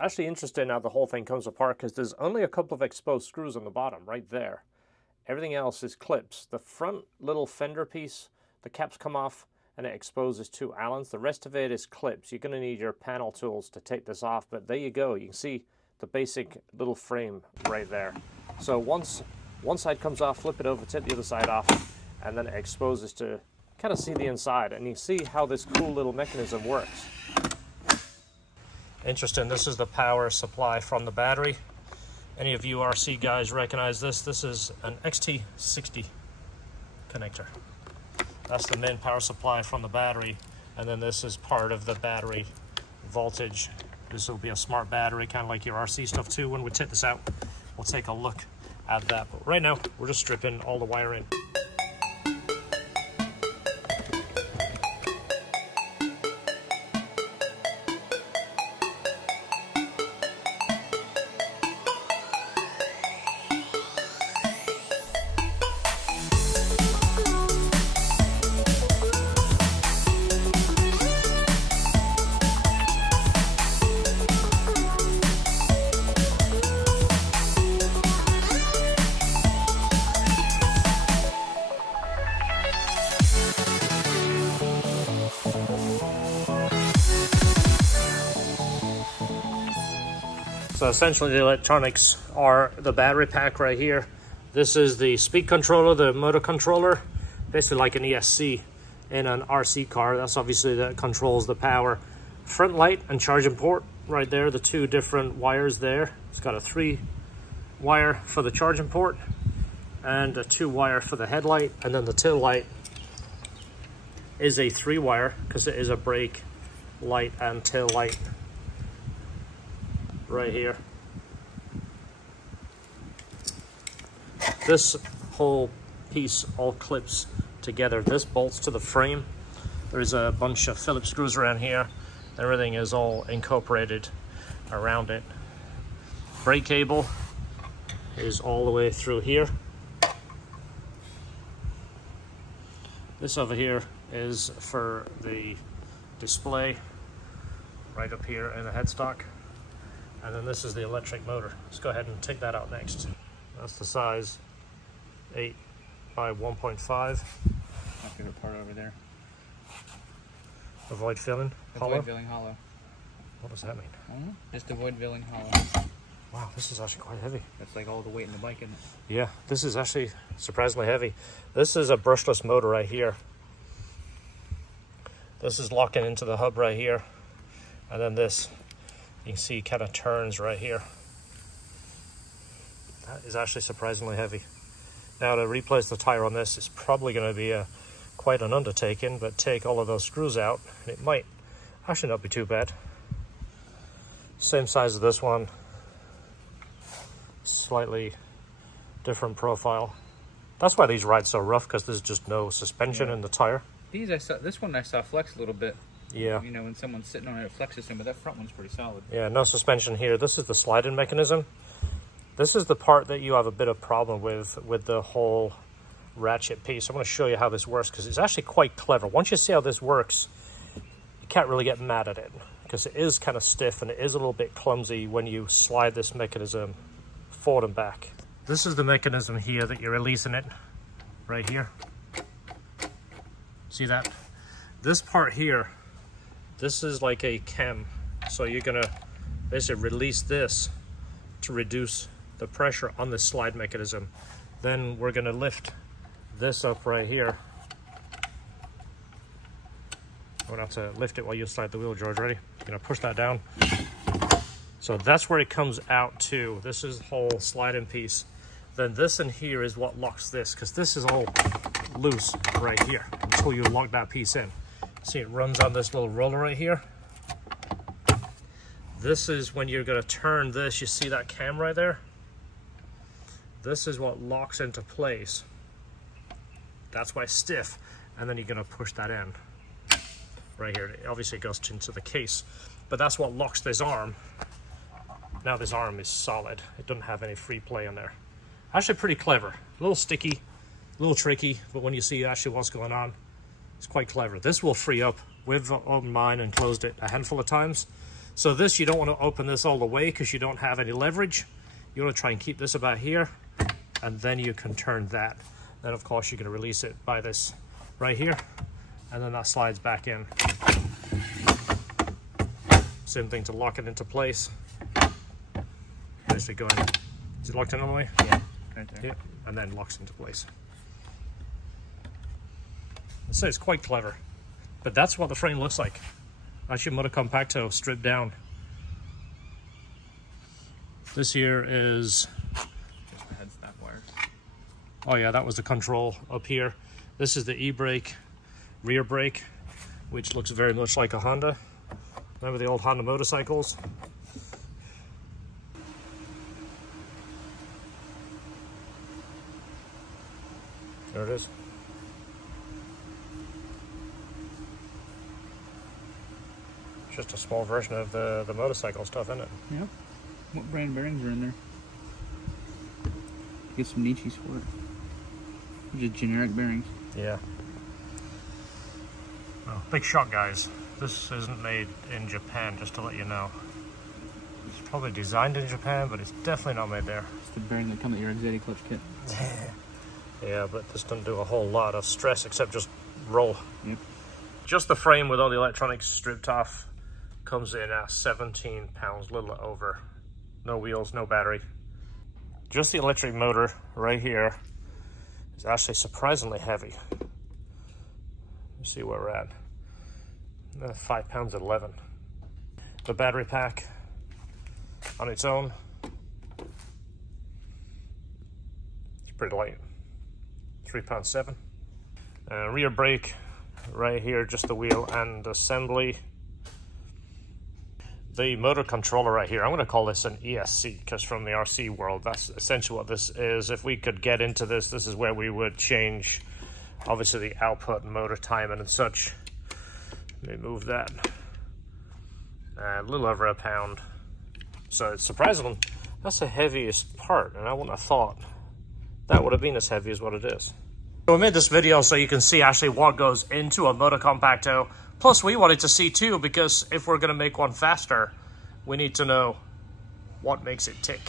actually interesting how the whole thing comes apart, because there's only a couple of exposed screws on the bottom, right there. Everything else is clips. The front little fender piece, the caps come off and it exposes 2 Allens. The rest of it is clips. You're going to need your panel tools to take this off, but there you go. You can see the basic little frame right there. So once one side comes off, flip it over, take the other side off, and then it exposes to kind of see the inside, and you see how this cool little mechanism works. Interesting, this is the power supply from the battery. Any of you RC guys recognize this? This is an XT60 connector. That's the main power supply from the battery, and then this is part of the battery voltage. This will be a smart battery, kind of like your RC stuff too. When we take this out, we'll take a look at that. But right now, we're just stripping all the wiring. So essentially the electronics are the battery pack right here. This is the speed controller, the motor controller, basically like an ESC in an RC car. That's obviously that controls the power. Front light and charging port right there, the 2 different wires there. It's got a 3 wire for the charging port and a 2 wire for the headlight, and then the tail light is a 3 wire because it is a brake light and tail light right here. This whole piece all clips together. This bolts to the frame. There's a bunch of Phillips screws around here. Everything is all incorporated around it. Brake cable is all the way through here. This over here is for the display right up here in the headstock. And then this is the electric motor. Let's go ahead and take that out next. That's the size 8 by 1.5. My favorite part over there. Avoid filling hollow? Avoid filling hollow. What does that mean? I don't know. Just avoid filling hollow. Wow, this is actually quite heavy. That's like all the weight in the bike, isn't it? Yeah, this is actually surprisingly heavy. This is a brushless motor right here. This is locking into the hub right here. And then this, you can see, kind of turns right here. That is actually surprisingly heavy. Now to replace the tire on this is probably going to be quite an undertaking, but take all of those screws out and it might actually not be too bad. Same size as this one, slightly different profile. That's why these ride so rough, because there's just no suspension in the tire. This one I saw flex a little bit. Yeah. You know, when someone's sitting on it, it flexes them, but that front one's pretty solid. Yeah, no suspension here. This is the sliding mechanism. This is the part that you have a bit of problem with the whole ratchet piece. I'm going to show you how this works, because it's actually quite clever. Once you see how this works, you can't really get mad at it, because it is kind of stiff and it is a little bit clumsy when you slide this mechanism forward and back. This is the mechanism here that you're releasing it, right here. See that? This part here, this is like a cam. So you're gonna basically release this to reduce the pressure on the slide mechanism. Then we're gonna lift this up right here. I'm gonna have to lift it while you slide the wheel, George. Ready? I'm gonna push that down. So that's where it comes out to. This is the whole sliding piece. Then this in here is what locks this, because this is all loose right here until you lock that piece in. See, it runs on this little roller right here. This is when you're going to turn this. You see that cam right there? This is what locks into place. That's why it's stiff. And then you're going to push that in right here. Obviously, it goes into the case, but that's what locks this arm. Now this arm is solid. It doesn't have any free play in there. Actually pretty clever. A little sticky, a little tricky, but when you see actually what's going on, it's quite clever. This will free up. We've opened mine and closed it a handful of times. So this, you don't want to open this all the way because you don't have any leverage. You want to try and keep this about here, and then you can turn that. Then of course you're going to release it by this right here, and then that slides back in. Same thing to lock it into place. Basically going, is it locked in all the way? Yeah, right there. Yeah, and then locks into place. So it's quite clever, but that's what the frame looks like. That's your Motocompacto stripped down. This here is, Just my head stop wires. oh yeah, that was the control up here. This is the e-brake, rear brake, which looks very much like a Honda. Remember the old Honda motorcycles? There it is. Just a small version of the motorcycle stuff, isn't it? Yep. What brand bearings are in there? Get some Nichis for it. Just generic bearings. Yeah. Well, big shot, guys. This isn't made in Japan, just to let you know. It's probably designed in Japan, but it's definitely not made there. It's the bearing that comes with your anxiety clutch kit. Yeah, but this doesn't do a whole lot of stress except just roll. Yep. Just the frame with all the electronics stripped off comes in at 17 pounds, a little over. No wheels, no battery. Just the electric motor right here is actually surprisingly heavy. Let's see where we're at. 5 pounds at 11. The battery pack on its own, it's pretty light. 3.7 pounds. Rear brake right here, just the wheel and assembly. The motor controller right here, I'm going to call this an ESC because from the RC world, that's essentially what this is. If we could get into this, this is where we would change, obviously, the output and motor timing and such. Let me move that. A little over a pound. So it's surprisingly, that's the heaviest part, and I wouldn't have thought that would have been as heavy as what it is. So I made this video so you can see actually what goes into a Motocompacto. Plus we wanted to see too, because if we're going to make one faster, we need to know what makes it tick.